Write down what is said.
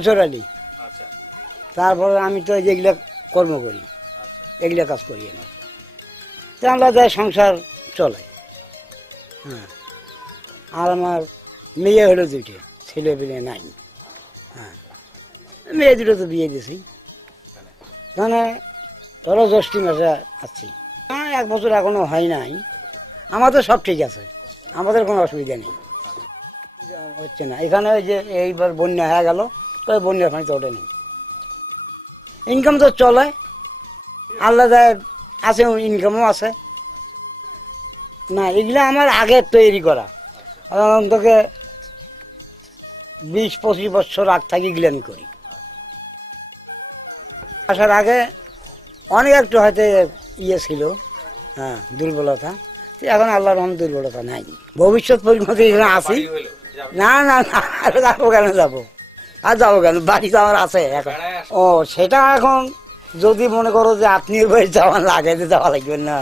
মনসুর আলী। তারপরে আমি তো যেগুলো কর্ম করি, এগুলো কাজ করি না, তো আমরা যাই সংসার চলে। হ্যাঁ, আর আমার মেয়ে হলো দুটো, ছেলে পেলে নাই। হ্যাঁ, মেয়ে দুটো তো বিয়ে দিয়েছি, মানে ধরো জ্যৈষ্ঠ মাসে আছি। হ্যাঁ, 1 বছর এখনো হয় নাই। আমাদের সব ঠিক আছে, আমাদের কোনো অসুবিধা নেই, হচ্ছে না। এখানে ওই যে এইবার বন্যা হয়ে গেল, তো বন্যার পানি তো ওঠেনি। ইনকাম তো চলে, আলাদা আছে, ইনকামও আছে। না, এগুলো আমার আগে তৈরি করা, অন্তকে 20-25 বছর আগ থেকে এগুলো আমি করি। আসার আগে অনেক একটু হয়তো ইয়ে ছিল, হ্যাঁ, দুর্বলতা। এখন আল্লাহর রহমতে দুর্বলতা নাই। ভবিষ্যৎ পরিণতি এখানে আসি। না না না, যাবো কেন, যাবো আর যাবো কেন, বাড়ি তো আমার আছে এখন। ও, সেটা এখন যদি মনে করো যে আত্মীয় বাড়ি যাওয়া লাগে, যাওয়া লাগবে না।